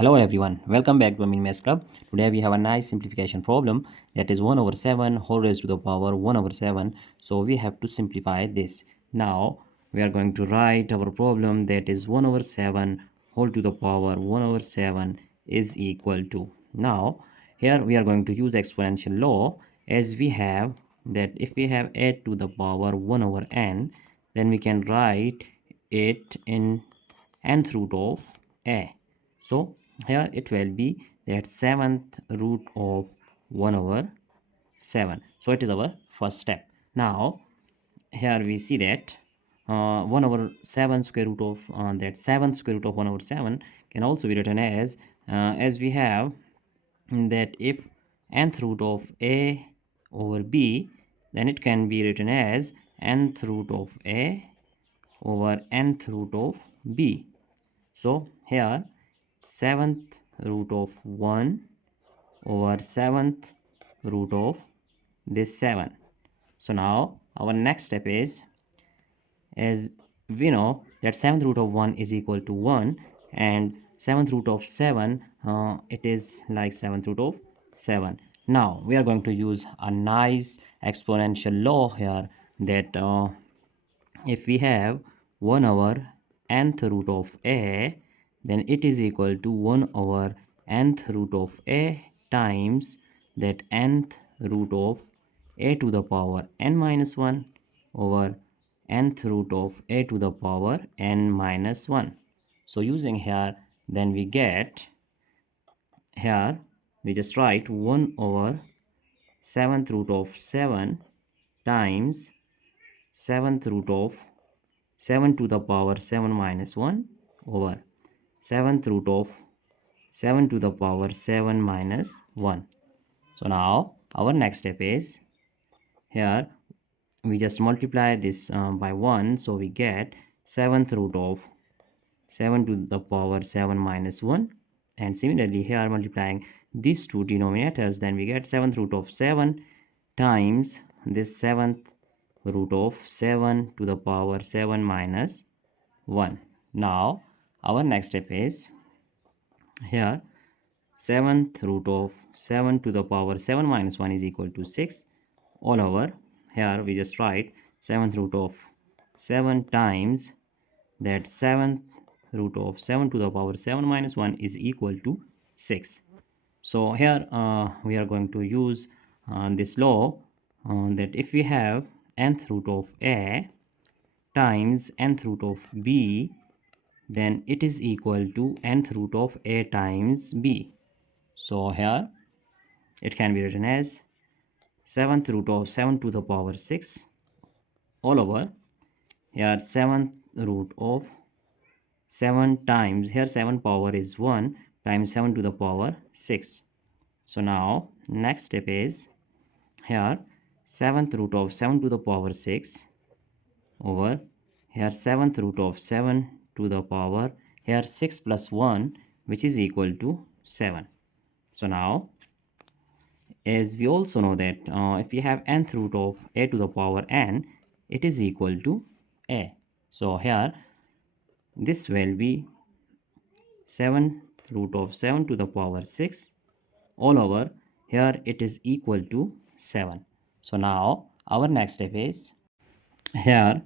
Hello everyone, welcome back to Romanian Maths Club. Today we have a nice simplification problem that is 1 over 7 whole raised to the power 1 over 7. So we have to simplify this. Now we are going to write our problem that is 1 over 7 whole to the power 1 over 7 is equal to. Now here we are going to use exponential law as we have that if we have a to the power 1 over n, then we can write it in nth root of a. So here it will be that 7th root of 1 over 7. So it is our first step. Now here we see that 1 over 7 square root of that 7th square root of 1 over 7 can also be written as we have that if nth root of a over b, then it can be written as nth root of a over nth root of b. So here 7th root of 1 over 7th root of this 7. So now our next step is, as we know that 7th root of 1 is equal to 1 and 7th root of 7 it is like 7th root of 7. Now we are going to use a nice exponential law here that if we have 1 over nth root of a, then it is equal to 1 over nth root of a times that nth root of a to the power n minus 1 over nth root of a to the power n minus 1. So using here, then we get here we just write 1 over 7th root of 7 times 7th root of 7 to the power 7 minus 1 over 7th root of 7 to the power 7 minus 1. So now our next step is here we just multiply this by 1, so we get 7th root of 7 to the power 7 minus 1, and similarly here multiplying these two denominators, then we get 7th root of 7 times this 7th root of 7 to the power 7 minus 1. Now our next step is here 7th root of 7 to the power 7 minus 1 is equal to 6 all over. Here we just write 7th root of 7 times that 7th root of 7 to the power 7 minus 1 is equal to 6. So here we are going to use this law that if we have nth root of a times nth root of b, then it is equal to nth root of a times b. So here it can be written as 7th root of 7 to the power 6 all over here 7th root of 7 times here 7 power is 1 times 7 to the power 6. So now next step is here 7th root of 7 to the power 6 over here 7th root of 7 to the power here 6 plus 1, which is equal to 7. So now as we also know that if we have nth root of a to the power n, it is equal to a. So here this will be 7 root of 7 to the power 6 all over here it is equal to 7. So now our next step is here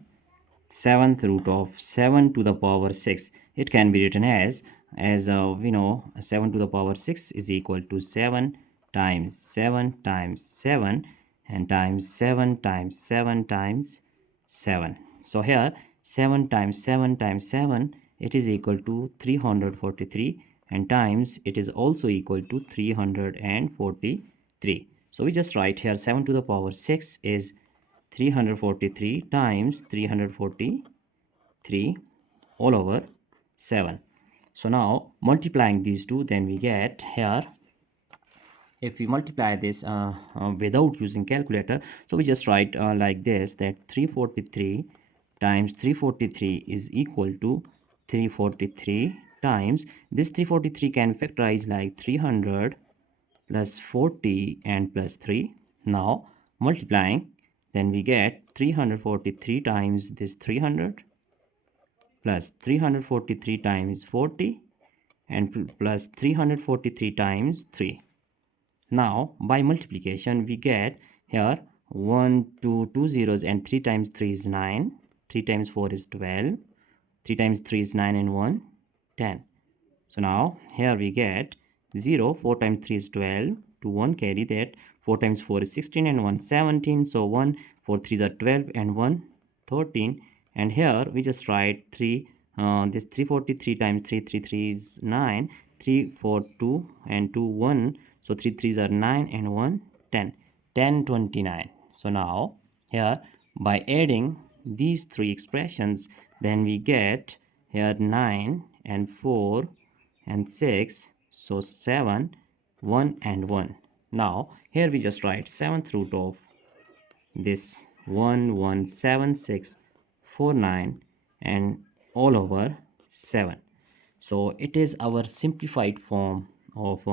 7th root of 7 to the power 6. It can be written as we know 7 to the power 6 is equal to 7 times 7 times 7 and times 7 times 7 times 7. So here 7 times 7 times 7, it is equal to 343, and times it is also equal to 343. So we just write here 7 to the power 6 is 343 times 343 all over 7. So now multiplying these two, then we get here, if we multiply this without using calculator, so we just write like this, that 343 times 343 is equal to 343 times this 343 can factorize like 300 plus 40 and plus 3. Now multiplying, then we get 343 times this 300 plus 343 times 40 and plus 343 times 3. Now by multiplication we get here 1 2 zeros, and 3 times 3 is 9, 3 times 4 is 12, 3 times 3 is 9, and 1 10. So now here we get 0, 4 times 3 is 12, to 1 carry that, 4 times 4 is 16, and 1 17, so 1 4 3s are 12, and 1 13. And here we just write 3, this 343 times 3 3 3 is 9, 3 4 2 and 2 1, so 3 3s are 9, and 1 10, 10 29. So now here by adding these three expressions, then we get here 9 and 4 and 6, so 7 1 and 1. Now here we just write 7th root of this 117,649 and all over 7. So it is our simplified form of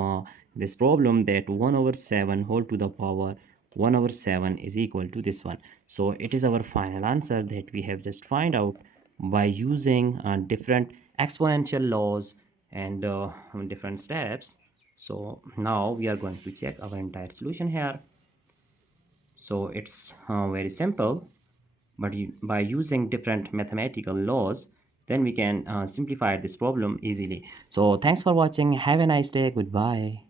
this problem, that 1 over 7 whole to the power 1 over 7 is equal to this one. So it is our final answer that we have just find out by using different exponential laws and different steps. So now we are going to check our entire solution here. So it's very simple, but by using different mathematical laws, then we can simplify this problem easily. So thanks for watching. Have a nice day. Goodbye.